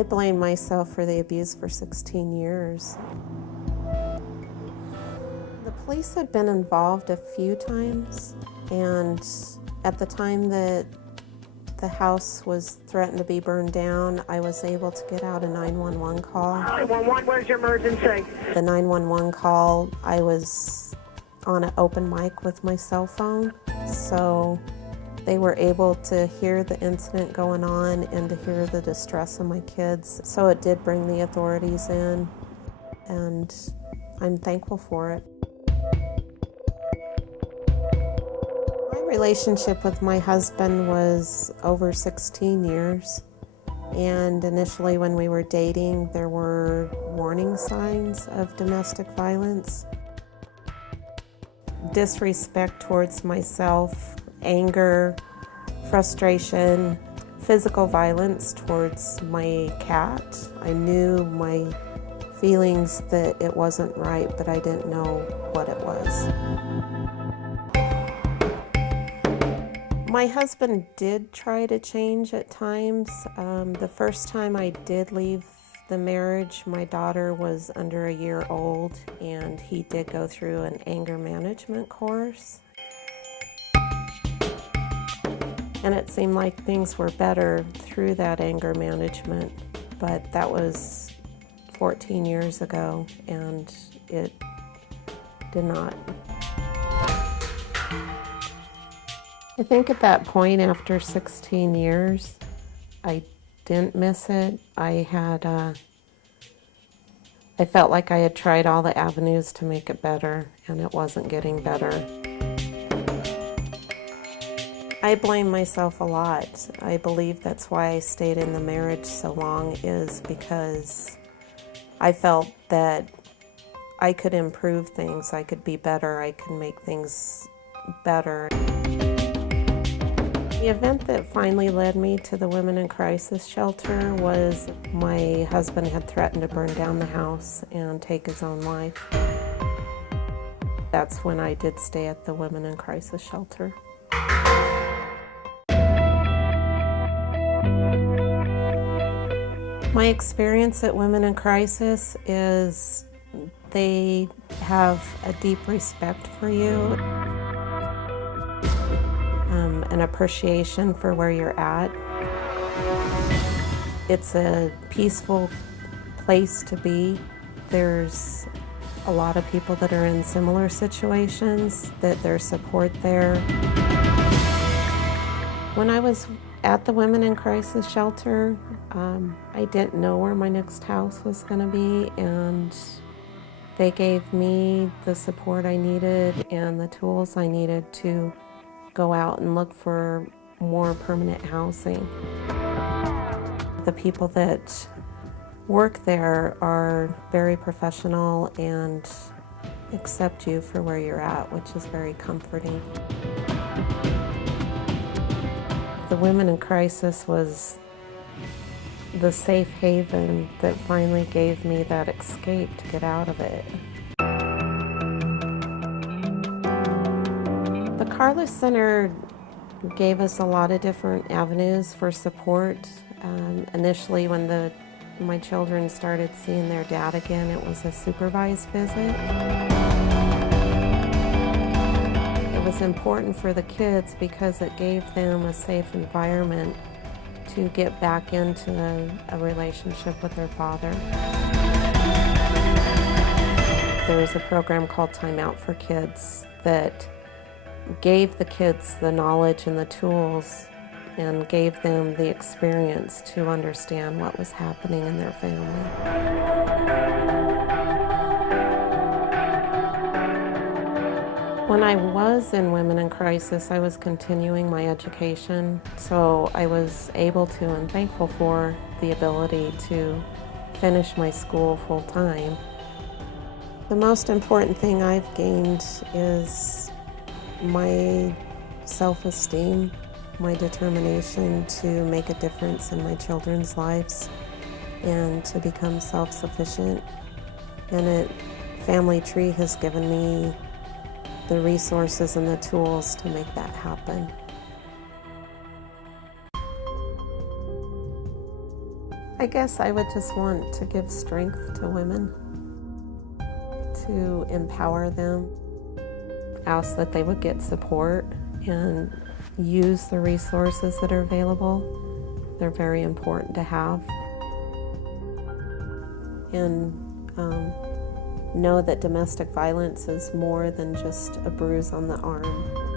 I blame myself for the abuse for 16 years. The police had been involved a few times, and at the time that the house was threatened to be burned down, I was able to get out a 911 call. 911, where's your emergency? The 911 call, I was on an open mic with my cell phone, so they were able to hear the incident going on and to hear the distress of my kids. So it did bring the authorities in, and I'm thankful for it. My relationship with my husband was over 16 years, and initially when we were dating, there were warning signs of domestic violence. Disrespect towards myself, anger, frustration, physical violence towards my cat. I knew my feelings that it wasn't right, but I didn't know what it was. My husband did try to change at times. The first time I did leave the marriage, my daughter was under a year old, and he did go through an anger management course. And it seemed like things were better through that anger management, but that was 14 years ago, and it did not. I think at that point, after 16 years, I didn't miss it. I felt like I had tried all the avenues to make it better, and it wasn't getting better. I blame myself a lot. I believe that's why I stayed in the marriage so long, is because I felt that I could improve things, I could be better, I could make things better. The event that finally led me to the Women in Crisis shelter was my husband had threatened to burn down the house and take his own life. That's when I did stay at the Women in Crisis shelter. My experience at Women in Crisis is they have a deep respect for you, an appreciation for where you're at. It's a peaceful place to be. There's a lot of people that are in similar situations, that there's support there. When I was at the Women in Crisis shelter, I didn't know where my next house was going to be, and they gave me the support I needed and the tools I needed to go out and look for more permanent housing. The people that work there are very professional and accept you for where you're at, which is very comforting. The Women in Crisis was the safe haven that finally gave me that escape to get out of it. The Carlos Center gave us a lot of different avenues for support. Initially, when my children started seeing their dad again, it was a supervised visit. It was important for the kids because it gave them a safe environment to get back into a relationship with their father. There was a program called Time Out for Kids that gave the kids the knowledge and the tools and gave them the experience to understand what was happening in their family. When I was in Women in Crisis, I was continuing my education, so I was able to and thankful for the ability to finish my school full-time. The most important thing I've gained is my self-esteem, my determination to make a difference in my children's lives and to become self-sufficient. And Family Tree has given me the resources and the tools to make that happen. I guess I would just want to give strength to women, to empower them, ask that they would get support and use the resources that are available. They're very important to have. And know that domestic violence is more than just a bruise on the arm.